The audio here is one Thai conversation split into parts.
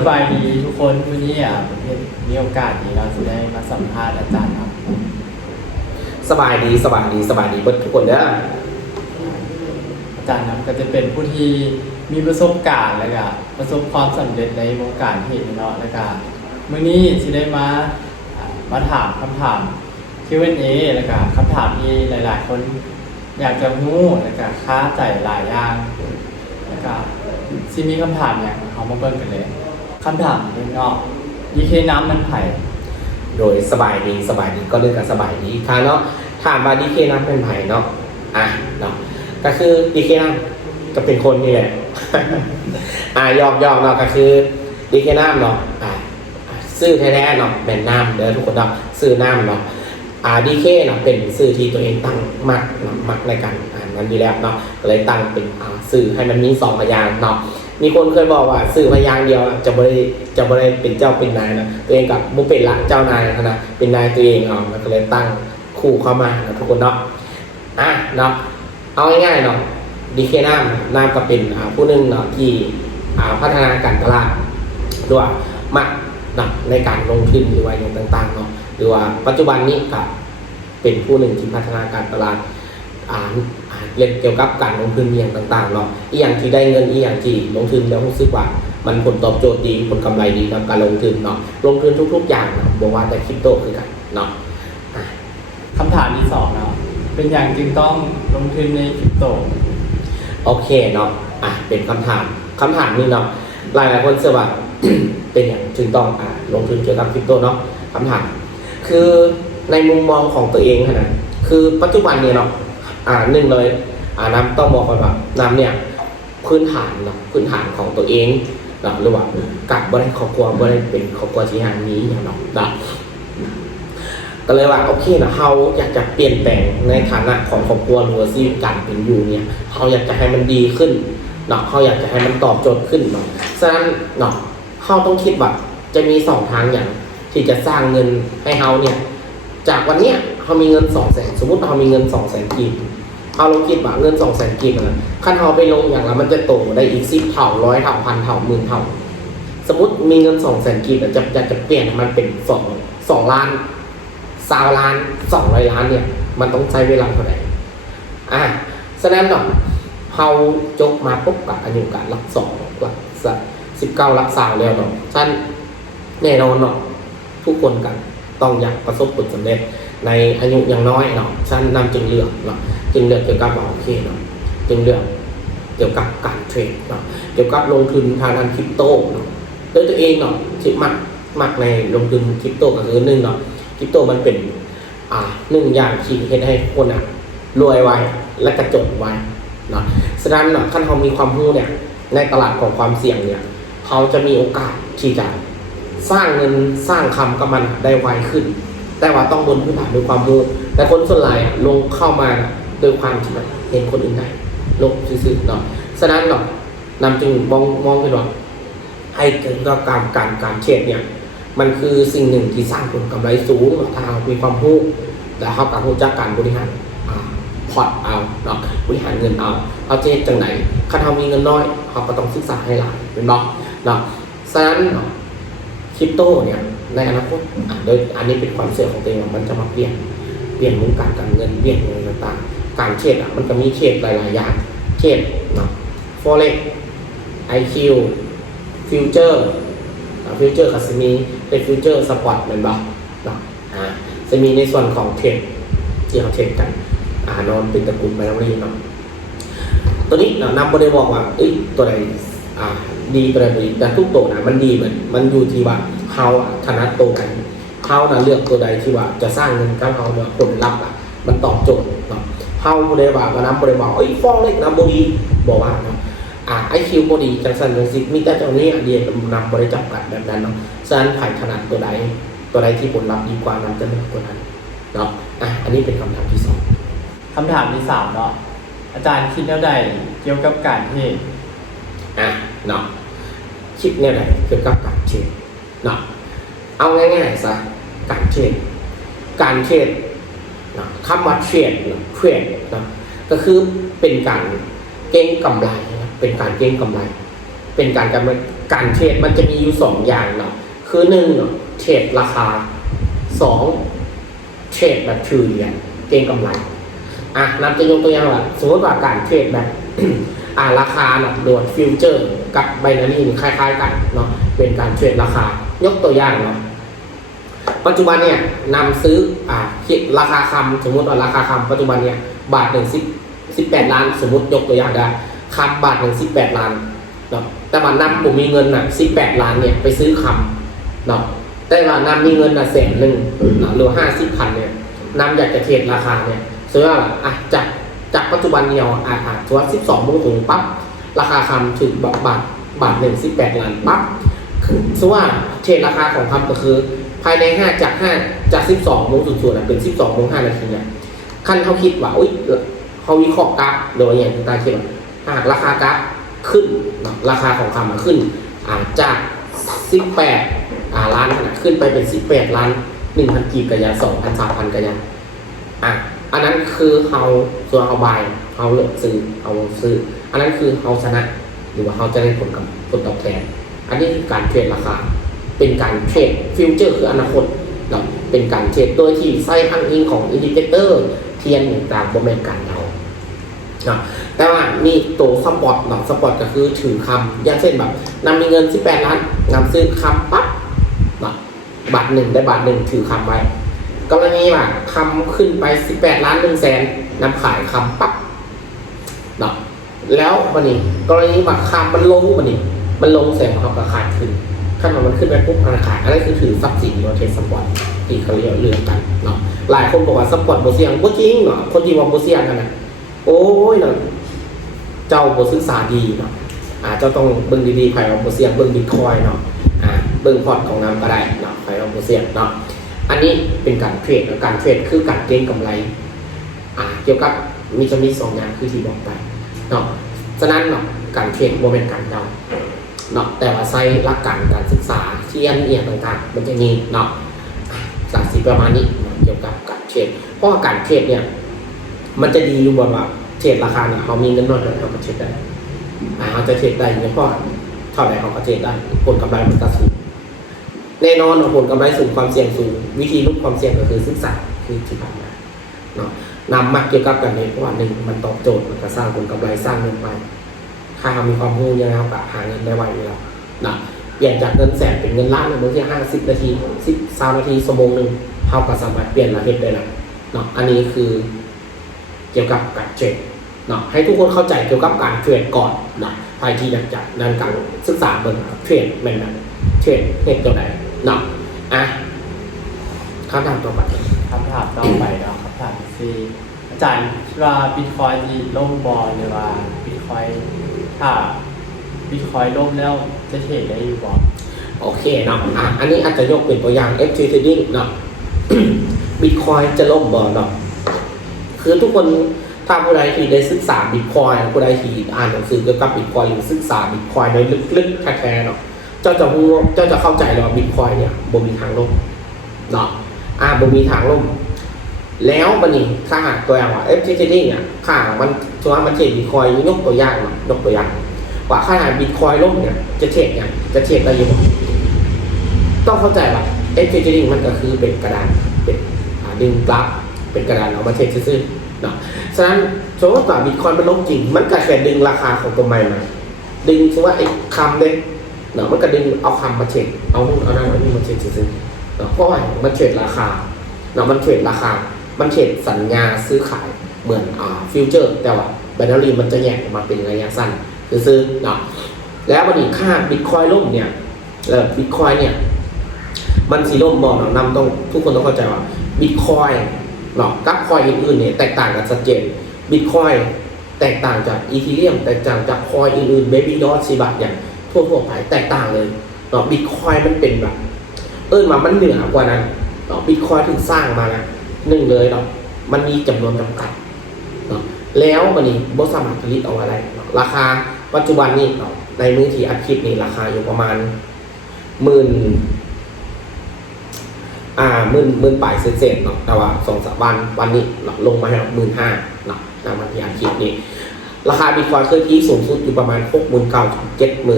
สบายดีทุกคนวันนี้มีโอกาสที่เราจะได้มาสัมภาษณ์อาจารย์ครับ สบายดีเบิดทุกคนเด้ออาจารย์ครับก็จะเป็นผู้ที่มีประสบการณ์แล้วก็ประสบความสำเร็จในวงการเพลงเนาะแล้วก็มื้อนี้สิได้มาถามคำถาม Q&A แล้วก็คำถามที่หลายๆ คนอยากจะรู้แล้วก็ค้าใจหลายอย่างแล้วก็สิมีคำถามอย่างเขามาเบิ่งกันเลยคำถามหนึ่งเนาะดีเคน้ำมันไผ่ โดยสบายดีก็เรื่องกันสบายดีค่ะเนาะถามว่าดีเคน้ำเป็นไผ่เนาะเนาะก็คือดีเคน้ำก็เป็นคนนี่แหละ ยอกเนาะก็คือดีเคน้ำเนาะซื้อแท้ๆเนาะเป็นน้ำเด้อทุกคนเนาะซื้อน้ำเนาะดีเคเนาะเป็นซื้อที่ตัวเองตั้งมักในการมันดีแล้วเนาะก็เลยตั้งเป็นซื้อให้มันมี2พยางค์เนาะมีคนเคยบอกว่าซื้อพยางค์เดียวจะบ่ได้เป็นเจ้าเป็นนายนะตัวเองกับบ่เป็นละเจ้านายนะเป็นนายตัวเองเอาแล้วก็เลยตั้งคู่เข้ามานะทุกคนเนาะเนาะเอาง่ายๆเนาะดีเคน้ำก็เป็นผู้หนึ่งเนาะที่พัฒนาการตลาดด้วยมักในการลงทุนหรือว่าอย่างต่างๆเนาะหรือว่าปัจจุบันนี้ก็เป็นผู้หนึ่งที่พัฒนาการตลาดเรื่องเกี่ยวกับการลงทุนอย่างต่างๆเนาะอีอย่างที่ได้เงินอีอย่างที่ลงทุนแล้วรู้สึกว่ามันผลตอบโจทย์ดีผลกำไรดีกับการลงทุนเนาะลงทุนทุกๆอย่างเนาะบอกว่าแต่คริปโตคือกันเนาะคำถามที่สองเนาะเป็นอย่างจึงต้องลงทุนในคริปโตโอเคเนาะเป็นคำถามนี้เนาะหลายคนเชื่อว่า เป็นอย่างจึงต้องลงทุนเกี่ยวกับคริปโตเนาะคำถามคือในมุมมองของตัวเองนะคือปัจจุบันเนี่ยเนาะหนึ่งเลยน้ำต้องบอกก่อนว่าน้ำเนี่ยพื้นฐานเนาะพื้นฐานของตัวเองเนาะหรือว่ากับบ่ได้ครอบครัวบ่ได้เป็นครอบครัวที่หางนี้อย่างเนาะก็เลยว่าโอเคนะเขาอยากจะเปลี่ยนแปลงในฐานะของครอบครัวหรือว่าชีวิตการเป็นอยู่เนี่ยเขาอยากจะให้มันดีขึ้นเนาะเขาอยากจะให้มันตอบโจทย์ขึ้นเนาะฉะนั้นเนาะเขาต้องคิดว่าจะมี2ทางอย่างที่จะสร้างเงินให้เขาเนี่ยจากวันนี้เขามีเงิน 200,000 สมมุติเขามีเงิน 200,000 กีบเขาลองคิดว่าเงิน 200,000 กีบนะขั้นเขาไปลงอย่างแล้วมันจะโตได้อีก10 เท่า100 เท่า1,000 เท่า10,000 เท่าสมมุติมีเงิน 200,000 กีบจะเปลี่ยนมันเป็น2 ล้าน20 ล้าน200 ล้านเนี่ยมันต้องใช้เวลาเท่าไหร่ฉะนั้นเนาะเขาจบมาปุ๊บกับอายุการหลัก2หลัก19หลัก3แล้วเนาะฉะนั้นแน่นอนเนาะทุกคนกันต้องอยากประสบผลสำเร็จในอายุอย่างน้อยเนาะฉะนั้นจึงเลือกเนาะเกี่ยวกับโอเคเนาะจึงเลือกเกี่ยวกับการเทรดเนาะเกี่ยวกับลงทุนทางด้านคริปโตเนาะโดยตัวเองเนาะที่มักในลงทุนคริปโตก็คือ1เนาะคริปโตมันเป็น1อย่างที่เฮ็ดให้คนรวยไวและกระจนไวเนาะฉะนั้นเนาะถ้าเขามีความรู้เนี่ยในตลาดของความเสี่ยงเนี่ยเขาจะมีโอกาสที่จะสร้างเงินสร้างคำกับมันได้ไวขึ้นแต่ว่าต้องบนพื้นฐานด้วยความรู้แต่คนส่วนใหญ่ลงเข้ามาโดยความที่เห็นคนอื่นได้ลงซื่อๆเนาะฉะนั้นเนาะนำจึงมองไปว่าให้เกิดกับการเทรดเนี่ยมันคือสิ่งหนึ่งที่สร้างผลกำไรสูงถ้าเรามีความรู้และเขากับรู้จักการบริหารพอร์ตเอาเนาะบริหารเงินเอาเจ๊จังไหนถ้าเขามีเงินน้อยเขาก็ต้องศึกษาให้หลายเป็นเนาะฉะนั้นคริปโตเนี่ยในอนาคตโดยอันนี้เป็นความเสื่อมของตัวเองมันจะมาเปลี่ยนวงการการเงินเปลี่ยนเงินต่างๆการเทรดมันก็มีเทรดหลายๆอย่างเทรดเนาะ Forex IQ ฟิวเจอร์ก็จะมีเป็นฟิวเจอร์สปอตเหมือนบ่เนาะจะมีในส่วนของเทรดที่เขาเทรดกันนอนเป็นตระกูลไบนารีเนาะตัวนี้เนาะนำบ่ได้บอกว่าตัวใดดีตัวใดดีแต่ทุกตัวนะมันดีเหมือนมันอยู่ที่ว่าเขาถนัดตรงกันเขาเลือกตัวใดที่ว่าจะสร้างเงินกับเขาเนี่ยผลลัพธ์มันตอบโจทย์เนาะเขาบ่ได้ว่าก็นำบ่ได้บอกฟองเล็กนำบ่ดีบอกว่าเนาะIQ บ่ดีจังซั่นจังซี่มีแต่เจ้านี้เรียนนำบ่ได้จับกันแบบนั้นเนาะฉะนั้นใครถนัดตัวใดที่ผลลัพธ์ดีกว่านำจะเลือกตัวนั้นเนาะอันนี้เป็นคำถามที่2คำถามที่3เนาะอาจารย์คิดแล้วใดเกี่ยวกับการเทรดเนาะคิดเนี่ยไหนเกี่ยวกับการเทรดเนาะเอาง่ายๆซะการเทรดเนาะคำว่าเทรดเนาะก็คือเป็นการเก็งกำไรเป็นการเก็งกำไรเป็นการ การเทรดมันจะมีอยู่2อย่างเนาะคือ1เนาะเทรดราคา2เทรดแบบถือเหรียญเก็งกำไรนับจะยกตัวอย่างว่าสมมติว่าการเทรดแบบ ราคาเนาะโดยฟิวเจอร์กับไบนารีคล้ายๆกันเนาะเป็นการเทรดราคายกตัวอย่างเนาะปัจจุบันเนี่ยนำซื้อราคาคำสมมติว่าราคาคำปัจจุบันเนี่ยบาท18 ล้านสมมติยกตัวอย่างได้คำบาท18 ล้านเนาะแต่ว่านำผมมีเงิน18 ล้านเนี่ยไปซื้อคำเนาะแต่ว่านำมีเงิน100,000เนาะหรือ50,000เนี่ยนำอยากจะเทรดราคาเนี่ยซื้อว่าจากปัจจุบันเนี่ยตัว12 โมงถึงปั๊บราคาคำถึงบาท18 ล้านปั๊บซึ่งว่าเทรดราคาของคำก็คือภายในจาก12 โมงถึงเป็น12 โมง 5 นาทีเนี่ยขั้นเขาคิดว่าเขาวิเคราะห์กราฟโดยอย่างที่ตาคิดว่าหากราคากราฟขึ้นราคาของคำขึ้นจาก18 ล้านขึ้นไปเป็น18 ล้าน 1,000 กีบกระยา 2,000 3,000 กระยาอันนั้นคือเขาส่วนเขาบายเขาเลือกซื้อเอาซื้ออันนั้นคือเขาชนะหรือว่าเขาจะได้ผลตอบแทนอันนี้คือการเทรดราคาเป็นการเทรดฟิวเจอร์คืออนาคตเนาะเป็นการเทรดโดยที่ใช้อ้างอิงของอินดิเคเตอร์เทียนต่างๆบนแมนการเดาเนาะแต่ว่ามีตัวสปอร์ตเนาะสปอร์ตก็คือถือคำอย่างเช่นแบบนำมีเงิน18 ล้านนำซื้อคำปั๊บเนาะบาท 1ได้บาท 1ถือคำไว้กรณีว่าคำขึ้นไป18 ล้าน 100,000นำขายคำปั๊บเนาะแล้ววันนี้กรณีว่าคำมันลงวันนี้มันลงแสงของเขาก็ขาดขึ้นขั้นมันขึ้นไปปุ๊บมันขายอะไรคือถือทรัพย์สินประเทศสปอร์ตที่เขาเรียกเรื่องกันเนาะหลายคนบอกว่าสปอร์ตโบเซียงโบจริงเนาะคนที่ว่าโบเซียงกันนะโอ้ยเนาะเจ้าโบศึกษาดีเนาะเจ้าต้องเบิ่งดีๆใครว่าโบเซียงเบิ่งบิตคอยเนาะเบิ่งพอร์ตของน้ำก็ได้เนาะใครว่าโบเซียงเนาะอันนี้เป็นการเทรดการเทรดคือการเก็งกำไรเกี่ยวกับจะมี2 อย่างคือที่บอกไปเนาะฉะนั้นเนาะการเทรดโมเมนต์การเดาเนาะแต่ว่าใช้หลักการศึกษาเทียนต่างๆมันจะมีเนาะสารสีประมาณนี้เกี่ยวกับการเทรดเพราะการเทรดเนี่ยมันจะดีอยู่บนว่าเทรดราคาเนี่ยเขามีเงินน้อยเขาก็เทรดได้เขาจะเทรดได้เพราะเท่าไหร่เขาก็เทรดได้ผลกำไรมันจะสูงแน่นอนผลกำไรสูงความเสี่ยงสูงวิธีลดความเสี่ยงก็คือศึกษาคือที่ผ่านมาเนาะนำมาเกี่ยวกับกันในเพราะว่า1มันตอบโจทย์มันก็สร้างผลกำไรสร้างเงินไปถ้าเขามีความรู้ยังไงเขาก็หาเงินได้ไวอยู่แล้วนะเปลี่ยนจากเงินแสนเป็นเงินล้านในบางที50 นาที20 นาทีชั่วโมงนึงเขาก็สามารถเปลี่ยนระดับได้แล้วเนาะอันนี้คือเกี่ยวกับการเทรดเนาะให้ทุกคนเข้าใจเกี่ยวกับการเทรดก่อนนะใครที่อยากจะนั่นการศึกษาเบนเทรดแม่นนะเทรดเห็นตัวไหนเนาะคำถามต่อไปเนาะคำถามที่4อาจารย์ว่าบิตคอยน์ที่ล่มบอลหรือว่าบิตคอยน์ถ้าบิตคอยน์ล่มแล้วจะเทรดได้อยู่บ่โอเคเนาะอันนี้อาจจะยกเป็นตัวอย่าง FT Trading เนาะ บิตคอยน์จะล่มบ่เนาะคือทุกคนถ้าผู้ใดที่ได้ศึกษาบิตคอยน์ผู้ใดที่อ่านหนังสือเกี่ยวกับบิตคอยน์หรือศึกษาบิตคอยน์โดยลึกๆแท้ๆเนาะเจ้าจะเข้าใจเลยว่าบิตคอยน์เนี่ยบ่มีทางล่มเนาะบ่มีทางล่มแล้วมันนี่ถ้าหากตัวอย่างว่าFT Trading เนี่ยค่ามันชัวร์มันเทรดบิตคอยน์ยกตัวอย่างเนาะยกตัวอย่างว่าค่าหากบิตคอยน์ล่มเนี่ยจะเทรดเนี่ยจะเทรดได้ยังไงต้องเข้าใจว่าFT Trading มันก็คือเป็นกระดานเป็นดึงกราฟเป็นกระดานเอามาเทรดซื่อๆเนาะฉะนั้นสมมติว่าบิตคอยน์มันล่มจริงมันก็แค่ดึงราคาของตัวใหม่มาดึงสมมติว่าไอ้คำเด้เนาะมันก็ดึงเอาคำมาเทรดเอานู่นเอานั่นเอานี่มาเทรดซื่อๆเนาะเพราะว่ามันเทรดราคาเนาะมันเทรดราคามันเทรดสัญญาซื้อขายเหมือนฟิวเจอร์แต่ว่าไบนารีมันจะแยกออกมาเป็นระยะสั้นซื้อเนาะแล้ววันนี้ค่าบิตคอยน์ล่มเนี่ยบิตคอยน์เนี่ยมันสีล่มบอกนำต้องทุกคนต้องเข้าใจว่าบิตคอยน์เนาะกับคอยอื่นๆเนี่ยแตกต่างกันชัดเจนบิตคอยน์แตกต่างจากอีทีเรียมแตกต่างจากคอยอื่นๆเบบี้ดอทซีบัตอย่างทั่วไปแตกต่างเลยเนาะบิตคอยน์มันเป็นแบบมามันเหนือกว่านั้นเนาะบิตคอยน์ถึงสร้างมานะเลยเนาะมันมีจำนวนจำกัดเนาะแล้วมันนี่บสามารถผลิตเอาอะไรเนาะราคาปัจจุบันนี้เนาะในมือถืออัดคลิปนี่ราคาอยู่ประมาณหมื่นปลายเศษเนาะแต่ว่า2-3 วันนี้เนาะลงมาแล้ว15,000เนาะในวันที่อัดคลิปนี้ราคาบิตคอยน์เคยพีคสูงสุดอยู่ประมาณ69,000 ถึง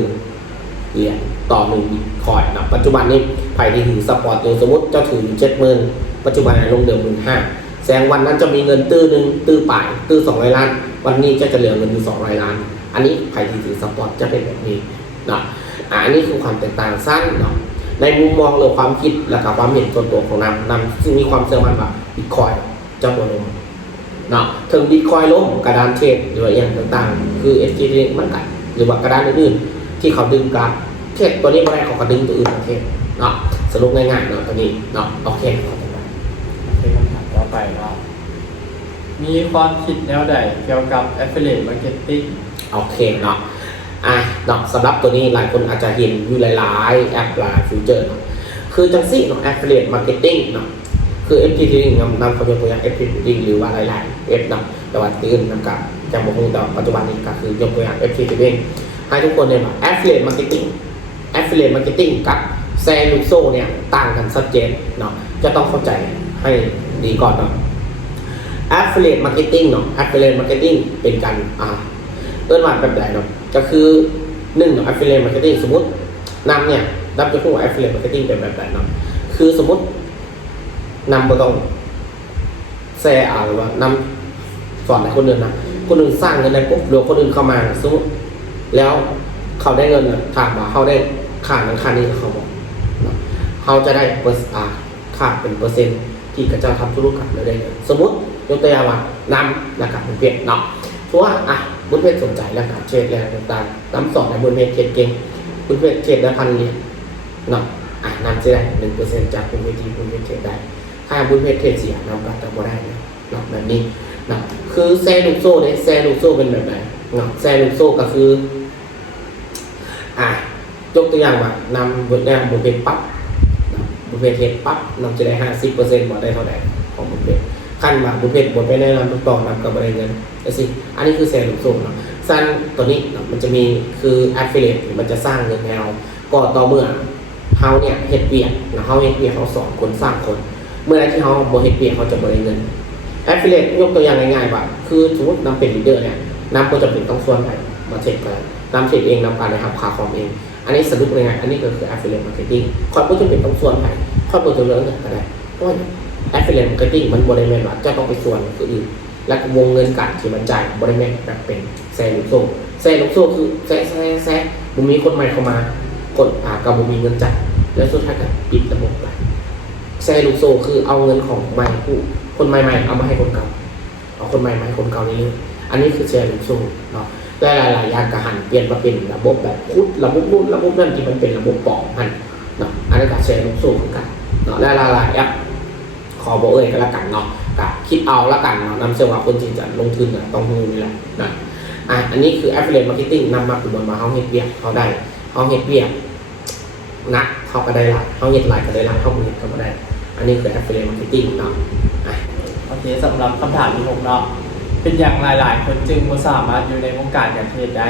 70,000 เหรียญต่อ1บิตคอยน์นะปัจจุบันนี้ไผ่ที่ถือสปอร์ตอยู่สมมติเจ้าถืออยู่70,000ปัจจุบันลงเดิม15,000แสดงวันนั้นจะมีเงินตื้อหนึ่งตื้อป่ายตื้อ200 ล้านวันนี้จะเหลือเงินอยู่200 ล้านอันนี้ไผ่ที่ถือสปอร์ตจะเป็นแบบนี้นะอันนี้คือความแตกต่างสั้นเนาะในมุมมองหรือความคิดและกับความเห็นส่วนตัวของนำซึ่งมีความเชื่อมั่นว่าบิตคอยจะบ่ลงเนาะถึงบิตคอยล้มกระดานเทรดหรืออย่างต่างๆคือ SGD มันกันหรือว่ากระดานอื่นๆที่เขาดึงกราฟเทรดตัวนี้ไม่ได้เขาก็ดึงตัวอื่นมาเทรดเนาะสรุปง่ายๆเนาะตัวนี้เนาะโอเคขอบคุณครับ เป็นคำถามต่อไปเนาะมีความคิดแนวใดเกี่ยวกับ affiliate marketing โอเคเนาะเนาะสำหรับตัวนี้หลายคนอาจจะเห็นอยู่หลายๆแอปหลายฟิวเจอร์เนาะคือจังซี่เนาะ affiliate marketing เนาะคือ FTT นำเขายกตัวอย่าง FTT หรือว่าหลายๆ F เนาะแต่ว่าตื่นนำกับจำบอกแต่ปัจจุบันนี้ก็คือยกตัวอย่าง FTT ให้ทุกคนเนี่ยว่า affiliate marketing กับแชร์ลูกโซ่เนี่ยต่างกันชัดเจนเนาะจะต้องเข้าใจให้ดีก่อนเนาะ affiliate marketing เนาะ affiliate marketing เป็นการเริ่มมาแบบไหนเนาะก็คือ1เนาะ affiliate marketing สมมตินำเนี่ยรับจะพูดว่า affiliate marketing เป็นแบบไหนเนาะคือสมมตินำบ่ต้องแชร์หรือว่านำสอนให้คนอื่นนะคนอื่นสร้างเงินได้ปุ๊บหรือคนอื่นเข้ามาสมมติแล้วเขาได้เงินถามว่าเขาได้ค่านั้นค่านี้เขาบอกเขาจะได้ค่าเป็นเปอร์เซ็นต์ที่กระเจ้าทำธุรกิจแล้วได้เงินสมมติยกตัวอย่างว่านำนะครับบุญเพชรเนาะเพราะว่าบุญเพชรสนใจแล้วครับเทรดแล้วต่างๆนำสอนในบุญเพชรเทรดเก่งบุญเพชรเทรดได้1,000 เหรียญเนาะนำจะได้ 1% จากบุญเพชรที่บุญเพชรเทรดได้ถ้าบุญเพชรเทรดเสียนำก็จะบ่ได้เนาะแบบนี้นะคือแชร์ลูกโซ่เนี่ยแชร์ลูกโซ่เป็นแบบไหนเนาะแชร์ลูกโซ่ก็คือยกตัวอย่างว่านำบุญเพชรปั๊บบุญเพชรเทรดปั๊บนำจะได้ 50% บ่ได้เท่าไหร่ของบุญเพชรขั้นมาบุญเพชรบ่ไปแนะนำต่อนำกับบ่ได้เงินสิอันนี้คือแชร์ลูกโซ่เนาะสั้นตัวนี้มันจะมีคือ affiliate มันจะสร้างเงินแนวก็ต่อเมื่อเฮาเนี่ยเฮ็ดเวียกนะเฮาเฮ็ดเวียกเขาสอนคนสร้างคนเมื่อที่เฮาบ่เฮ็ดเวียกเขาจะบ่ได้เงิน affiliate ยกตัวอย่างง่ายๆว่าคือสมมตินำเป็นลีดเดอร์เนี่ยนำก็จะเป็นต้องส่วนไปมาเช็คกันนำเช็คเองนำการนะครับค่าคอมเองอันนี้สรุปง่ายๆอันนี้ก็คือ affiliate marketing ค่อยบ่จำเป็นต้องส่วนไปค่อยบ่จะเรื่องก็ได้เพราะ affiliate marketing มันบ่ได้แม่นว่าจะต้องไปส่วนคนอื่นและวงเงินการที่มันจ่ายบ่ได้แม่นแบบเป็นแชร์ลูกโซ่แชร์ลูกโซ่คือแชร์บ่มีคนใหม่เข้ามากดก็บ่มีเงินจ่ายแล้วสุดท้ายก็ปิดระบบไปแชร์ลูกโซ่คือเอาเงินของใหม่คนใหม่ๆเอามาให้คนเก่าเอาคนใหม่มาให้คนเก่านี่เลยอันนี้คือแชร์ลูกโซ่เนาะแต่หลายๆอย่างก็หันเปลี่ยนมาเป็นระบบแบบพุทธระบบนู่นระบบนั่นที่มันเป็นระบบปลอมหันเนาะอันนี้ก็แชร์ลูกโซ่เหมือนกันเนาะและหลายๆแอปขอบอกก็แล้วกันเนาะก็คิดเอาละกันเนาะนำเชื่อว่าคนที่จะลงทุนต้องรู้นี่แหละนะอันนี้คือ affiliate marketing นำมาเป็นบนมาเฮาเฮ็ดเวียกเขาได้เฮาเฮ็ดเวียกนะเขาก็ได้หลายเขาเฮ็ดหลายก็ได้หลายเขาเฮ็ดก็บ่ได้อันนี้คือ affiliate marketing เนาะโอเคสำหรับคำถามที่6เนาะเป็นอย่างหลายๆคนจึงบ่สามารถอยู่ในวงการการเทรดได้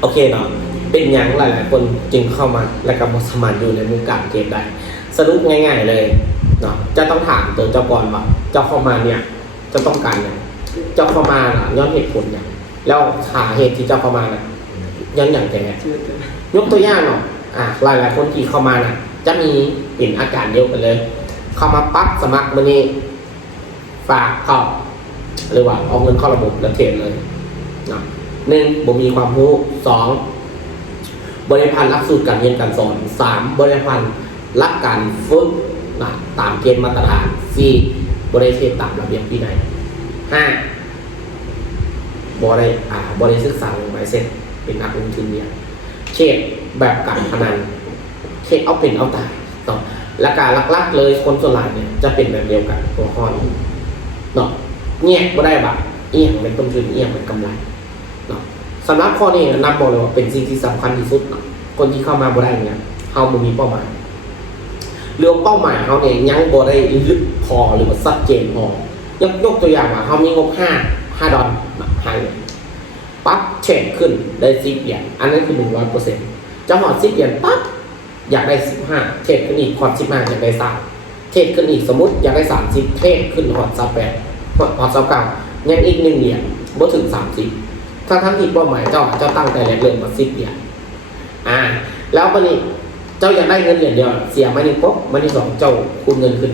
โอเคเนาะเป็นอย่างหลายๆคนจึงเข้ามาและก็บ่สามารถอยู่ในวงการเทรดได้สรุปง่ายๆเลยเนาะจะต้องถามตัวเจ้าก่อนว่าเจ้าเข้ามาเนี่ยจะต้องการหยังเจ้าเข้ามาย้อนเหตุผลหยังแล้วหาเหตุที่เจ้าเข้ามาอย่างแต่ยกตัวอย่างเนาะหลายๆคนที่เข้ามาจะมีเป็นอาการเดียวกันเลยเข้ามาปั๊บสมัครมื้อนี้ฝากเข้าหรือว่าเอาเงินเข้าระบบแล้วเทรดเลยนะ1บ่มีความรู้2บ่ได้ผ่านหลักสูตรการเรียนการสอน3บ่ได้ผ่านหลักการฝึกตามเกณฑ์มาตรฐาน4บ่ได้เทรดตามระเบียบวินัย5บ่ได้ศึกษาเรื่อง mindset เป็นนักลงทุนเนี่ยเทรดแบบการพนันเทรดเอาเป็นเอาตายต่อและการหลักๆเลยคนส่วนใหญ่เนี่ยจะเป็นแบบเดียวกันตัวข้อนี้เนาะแยกบ่ได้แบบเอียงเป็นต้นทุนเอียงเป็นกำไรเนาะสำหรับข้อนี้นับบอกเลยว่าเป็นสิ่งที่สำคัญที่สุดเนาะคนที่เข้ามาบ่ได้เนี่ยเฮาบ่มีเป้าหมายเรื่องเป้าหมายเฮาเนี่ยยังบ่ได้ลึกพอหรือว่าชัดเจนพอยกตัวอย่างว่าเฮามีงบ5 ดอลให้ปั๊บเทรดขึ้นได้10 เหรียญอันนั้นคือ 100% จะหอด10 เหรียญปั๊บอยากได้15เทรดขึ้นอีกพอด15อยากได้3เทรดขึ้นอีกสมมุติอยากได้30เทรดขึ้นหอด28หอด29ยังอีก1 เหรียญบ่ถึง30ทั้งที่เป้าหมายเจ้าตั้งแต่แรกเริ่มมา10 เหรียญ แล้ววันนี้เจ้าอยากได้เงินอย่างเดียวเสียไม่ได้ปุ๊บไม่ได้สองเจ้าคูณเงินขึ้น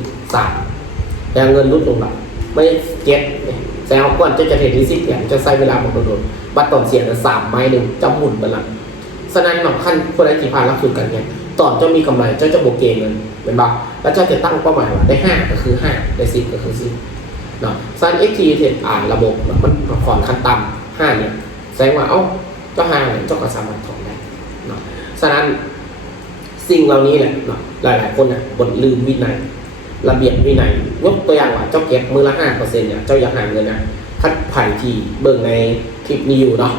3แต่เงินลดลงแบบไม่7แต่เอาก่อนจะเห็นที่10เนี่ยจะใช้เวลาโดนบัตรตอนเสียแต่3 ไม้หนึ่งจะหมุนไปละฉะนั้นหนักขั้นคนใดที่ผ่านหลักสูตรกันเนี่ยตอนเจ้ามีกำไรเจ้าจะบวกเกณฑ์เงินเป็นบ้าแล้วเจ้าจะตั้งเป้าหมายว่าได้5ก็คือ5ได้10ก็คือ10เนาะฉะนั้น XT เทรดระบบมันผ่อนขั้นต่ำ5เนี่ยแสดงว่าเจ้า5เนี่ยเจ้าก็สามารถถอนได้เนาะฉะนั้นสิ่งเหล่านี้แหละเนาะหลายๆคนเนี่ยบนลืมวินัยระเบียบวินัยยกตัวอย่างว่าเจ้าเก็บมือละ 5% เนี่ยเจ้าอยากหาเงินนะคัดไผ่ที่เบิ่งในคลิปนี้อยู่เนาะ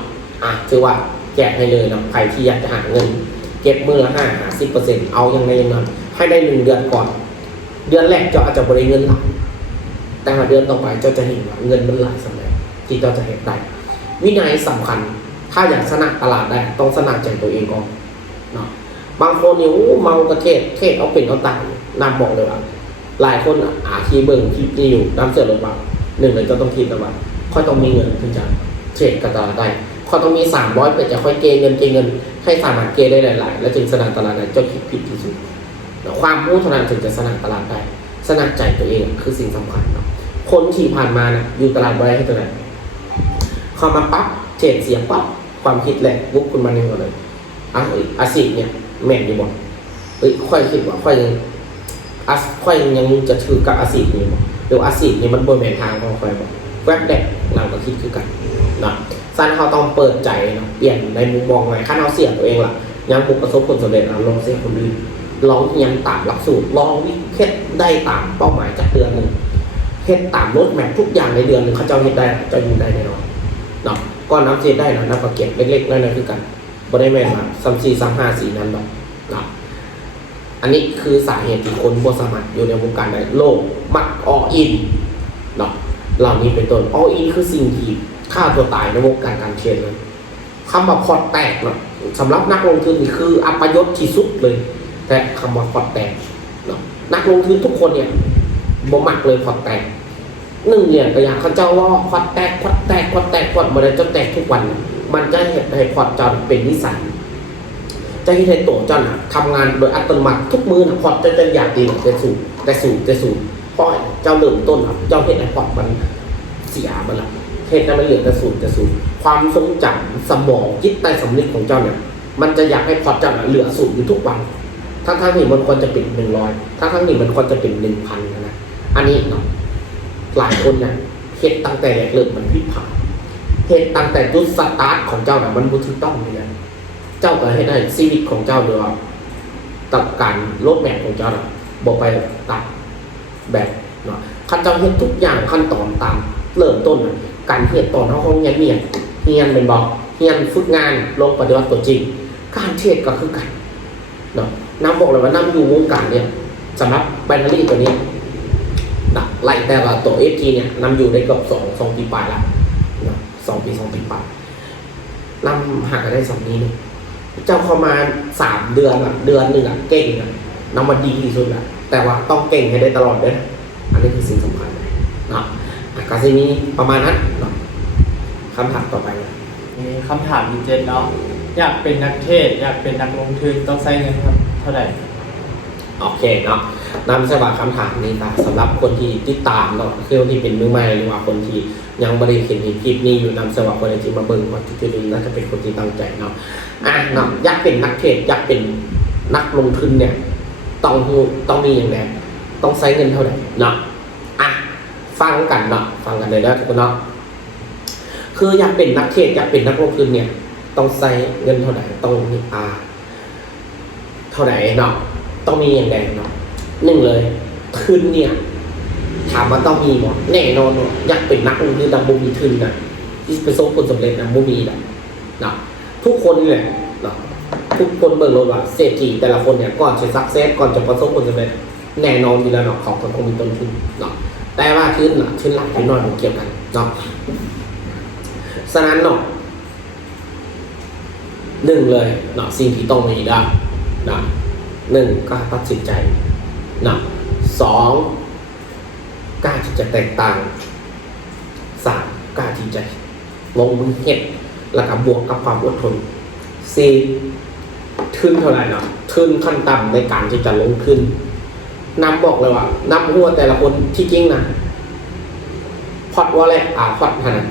ถือว่าแจกให้เลยเนาะใครที่อยากจะหาเงินเก็บมือละ50%เอายังไงยังนั้นให้ได้1 เดือนก่อนเดือนแรกเจ้าอาจจะบริเงินหลักแต่เดือนต่อไปเจ้าจะเห็นว่าเงินมันไหลสำเร็จที่เจ้าจะเห็นได้วินัยสำคัญถ้าอยากชนะตลาดได้ต้องชนะใจตัวเองก่อนเนาะบางคนเนี่ยเมากระเทศเอาเป็นเอาตายนำบอกเลยว่าหลายคนที่เบิ่งคลิปนี้อยู่น้ำเสือลงมา1เลยจะต้องคิดนะว่าค่อยต้องมีเงินถึงจะเทรดกับตลาดได้ค่อยต้องมี300เพื่อจะค่อยเกเงินให้สามารถเกได้หลายๆแล้วจึงชนะตลาดได้เจ้าคิดผิดที่สุดความรู้เท่านั้นถึงจะชนะตลาดได้ชนะใจตัวเองคือสิ่งสำคัญเนาะคนที่ผ่านมานะอยู่ตลาดไว้ให้ตัวไหนเข้ามาปั๊บเทรดเสียปั๊บความคิดแหละวุบคุณมาหนึ่งก่อนเลยอาชีพเนี่ยแม่นอยู่บ่ค่อยคิดว่าค่อยยังจะถือกับอาชีพนี้บ่หรืออาชีพนี้มันบ่แม่นทางของค่อยบ่แวบแรกเราก็คิดคือกันเนาะสั้นเขาต้องเปิดใจเนาะเปลี่ยนในมุมมองใหม่ขั้นเอาเสียตัวเองล่ะยังประสบผลสำเร็จลองเสียคนอื่นลองเรียนตามหลักสูตรลองวิเคราะห์ได้ตามเป้าหมายจากเดือนนึงเฮ็ดตามรถแมพทุกอย่างในเดือนนึงเขาเจ้าเฮ็ดได้เจ้าอยู่ได้แน่นอนเนาะก้อนน้ำเสียได้นะนับประเก็บเล็กๆน้อยๆคือกันบ่ได้แม่นว่า34 35 4นั้นแบบเนาะอันนี้คือสาเหตุที่คนบ่สามารถอยู่ในวงการได้โลกมักอินเนาะเหล่านี้เป็นต้นอินคือสิ่งที่ฆ่าตัวตายในวงการการเทรดเลยคำว่าพอร์ตแตกเนาะสำหรับนักลงทุนนี่คืออัปยศที่สุดเลยแต่คำว่าพอร์ตแตกเนาะนักลงทุนทุกคนเนี่ยบ่มักเลยพอร์ตแตก1เนี่ยก็อย่างเขาเจ้าว่าพอร์ตแตกพอร์ตบ่ได้จะแตกทุกวันมันจะให้พอร์ตจอนเป็นนิสัยจะให้ตัวจอนทำงานโดยอัตโนมัติทุกมือพอร์ตจะอยากดีแต่สูงเพราะเจ้าเริ่มต้นเจ้าเห็นไอ้พอร์ตมันเสียมันละเหตุนั้นมันเหลือแต่ศูนย์ความทรงจำสมองจิตใต้สำนึกของเจ้าเนี่ยมันจะอยากให้พอร์ตเจ้าเหลือศูนย์อยู่ทุกวันทั้งที่มันควรจะเป็น100ทั้งที่มันควรจะเป็น 1,000 นะอันนี้เนาะหลายคนเนี่ยเหตุตั้งแต่แรกเริ่มมันผิดพลาดเหตุตั้งแต่จุดสตาร์ทของเจ้าเนี่ยมันบ่ถูกต้องเลยเจ้าก็ให้ได้ชีวิตของเจ้าโดยตัดการลดแมพของเจ้าน่ะบ่ไปตัดแบบเนาะขั้นเจ้าเฮ็ดทุกอย่างขั้นตอนตามเริ่มต้นการเฮ็ดตอนเฮาเรียนเป็นบ่เรียนฝึกงานลงปฏิบัติตัวจริงการเทรดก็คือกันเนาะน้ำบอกเลยว่าน้ำอยู่วงการเนี่ยสำหรับไบนารี่ตัวนี้ไล่แต่ว่าตัว FT เนี่ยน้ำอยู่ได้เกือบ2 ปีปลายแล้วเนาะ2 ปีปลายน้ำหากันได้2 ปีนึงเจ้าเข้ามา3 เดือนเดือนนึงเก่งน้ำมันดีที่สุดแล้วแต่ว่าต้องเก่งให้ได้ตลอดด้วยอันนี้คือสิ่งสำคัญเนาะการซีนี้ประมาณนั้นเนาะคำถามต่อไปนะคำถามที่7เนาะอยากเป็นนักเทรดอยากเป็นนักลงทุนต้องใช้เงินเท่าไหร่โอเคเนาะนำสำหรับคำถามนี้นะสำหรับคนที่ติดตามเนาะคือคนที่เป็นมือใหม่หรือว่าคนที่ยังไม่ได้เห็นคลิปนี้อยู่นำสำหรับคนที่มาเบิ่งว่าจุดนี้น่าจะเป็นคนที่ตั้งใจเนาะเนาะอยากเป็นนักเทรดอยากเป็นนักลงทุนเนี่ยต้องมีอย่างไรต้องใช้เงินเท่าไหร่เนาะฟังกันเลยนะทุกคนเนาะคืออยากเป็นนักเทรดอยากเป็นนักลงทุนเนี่ยต้องใช้เงินเท่าไหร่ต้องมีเท่าไหร่เนาะต้องมีอย่างไรเนาะ1เลยทุนเนี่ยถามว่าต้องมีหมดแน่นอนอยากเป็นนักลงทุนแต่บ่มีทุนนะที่ประสบผลสำเร็จนะบ่มีนะเนาะทุกคนนี่แหละเนาะทุกคนเบิ่งเลยว่าเศรษฐีแต่ละคนเนี่ยก่อนจะซักเซสก่อนจะประสบผลสำเร็จแน่นอนอยู่แล้วเนาะของคนมีต้นทุนเนาะแต่ว่าทุนหลักทุนน้อยมันเกี่ยวกันเนาะฉะนั้นเนาะ1เลยเนาะสิ่งที่ต้องมีได้เนาะ1กล้าตัดสินใจเนาะ2กล้าที่จะแตกต่าง3กล้าที่จะลงมือเฮ็ดแล้วก็บวกกับความอดทน4 ทุนเท่าไหร่เนาะทุนขั้นต่ำในการที่จะลงทุนนำบอกเลยว่านับหัวแต่ละคนที่จริงนะพอดว่าแหละพอดขนาด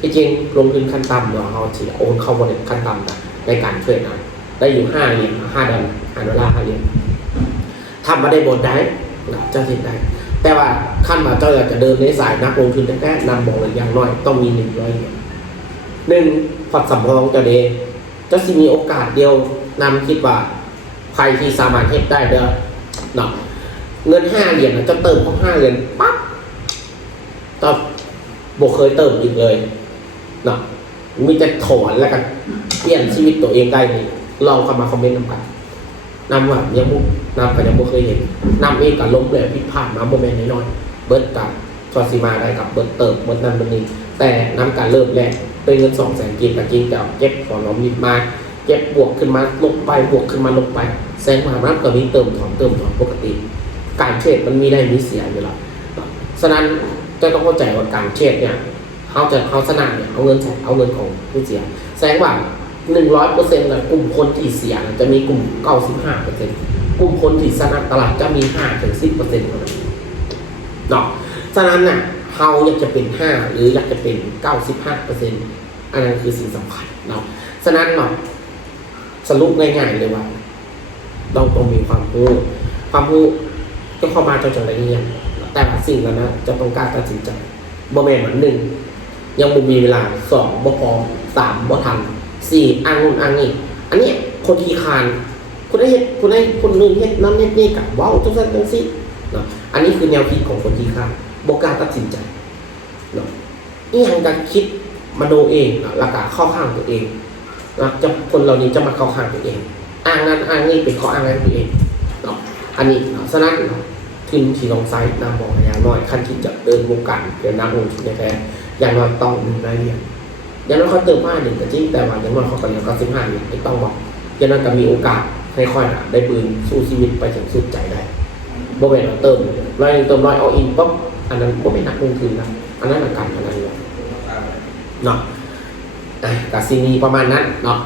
ที่จริงลงทุนขั้นต่ำเนาะเขาจะโอนเข้าบริษัทขั้นต่ำนะในการเทรดนะได้อยู่$5 $5 5 เหรียญทำมาได้บนได้นะเจ้าสิได้แต่ว่าขั้นมาเจ้าอยากจะเดินในสายนักลงทุนแท้ๆนำบอกเลยอย่างน้อยต้องมี100 เหรียญพอดสำรองจะเดจะสิมีโอกาสเดียวนำคิดว่าใครที่สามารถเฮ็ดได้เด้อเนาะเงิน5 เหรียญจะเติมพอ5 เหรียญปั๊บต่บ่เคยเติมอีกเลยเนาะมีแต่ถอนแล้วกันเปลี่ยนชีวิตตัวเองได้นี่ลองเข้ามาคอมเมนต์นำกันนำว่ายังบ่นำก็ยังบ่เคยเห็นนำเองก็ล้มเลยผิดพลาดมาบ่แม่นน้อยๆเบิดกับชอสิมาได้กับเบิดเติมเบิดนั้นเบิดนี้แต่นำการเริ่มแรกเป็นเงิน200,000กินกับจริงแต่เก็บพอเรามีมาเก็บบวกขึ้นมาลงไปบวกขึ้นมาลงไปแซงมารับก็มีเติมถอนปกติการเทรดมันมีได้มีเสียอยู่แล้วฉะนั้นจะต้องเข้าใจว่าการเทรดเนี่ยเขาชนะเนี่ยเอาเงินใส่เอาเงินของผู้เสียแสดงว่า 100% เลยกลุ่มคนที่เสียจะมีกลุ่ม 95% กลุ่มคนที่ชนะตลาดจะมี 5-10% เท่านั้นเนาะฉะนั้นน่ะเขาอยากจะเป็น5หรืออยากจะเป็น 95% อันนั้นคือสิ่งสำคัญเนาะฉะนั้นเนาะสรุปง่ายๆเลยว่าต้องมีความรู้ก็เข้ามาเจ้าจังไรเงี้ยแต่ว่าสิ่งแล้วนะจะต้องกล้าตัดสินใจบ่แม่นว่า1ยังบ่มีเวลา2บ่พร้อม3บ่ทัน4อ้างนู่นอ้างนี่อันนี้คนขี้คร้านคุณได้เฮ็ดคนนึงเฮ็ดนั้นเฮ็ดนี่กับเว้าจังซั่นจังซี่เนาะอันนี้คือแนวคิดของคนขี้คร้านบ่กล้าตัดสินใจเนาะอีหยังก็คิดมโนเองแล้วก็เข้าข้างตัวเองนะจะคนเหล่านี้จะมาเข้าข้างตัวเองอ้างนั้นอ้างนี่เป็นข้ออ้างนั้นตัวเองเนาะอันนี้เนาะฉะนั้นทีมที่ลองไซต์นำบอกอย่างน้อยขั้นที่จะเดินวงการเดินนักลงทุนแท้ๆอย่างน้อยต้องมีรายละเอียดอย่างน้อยเขาเติม5 1ก็จริงแต่ว่าอย่างน้อยเขาก็ยัง95 1ไม่ต้องบอกอย่างน้อยก็มีโอกาสค่อยๆได้ปืนสู้ชีวิตไปถึงสุดใจได้บ่แม่นว่าเติม100เติม100เอาอินปั๊บอันนั้นบ่เป็นนักลงทุนนะอันนั้นเป็นการพนันเนาะก็สิมีประมาณนั้นเนาะ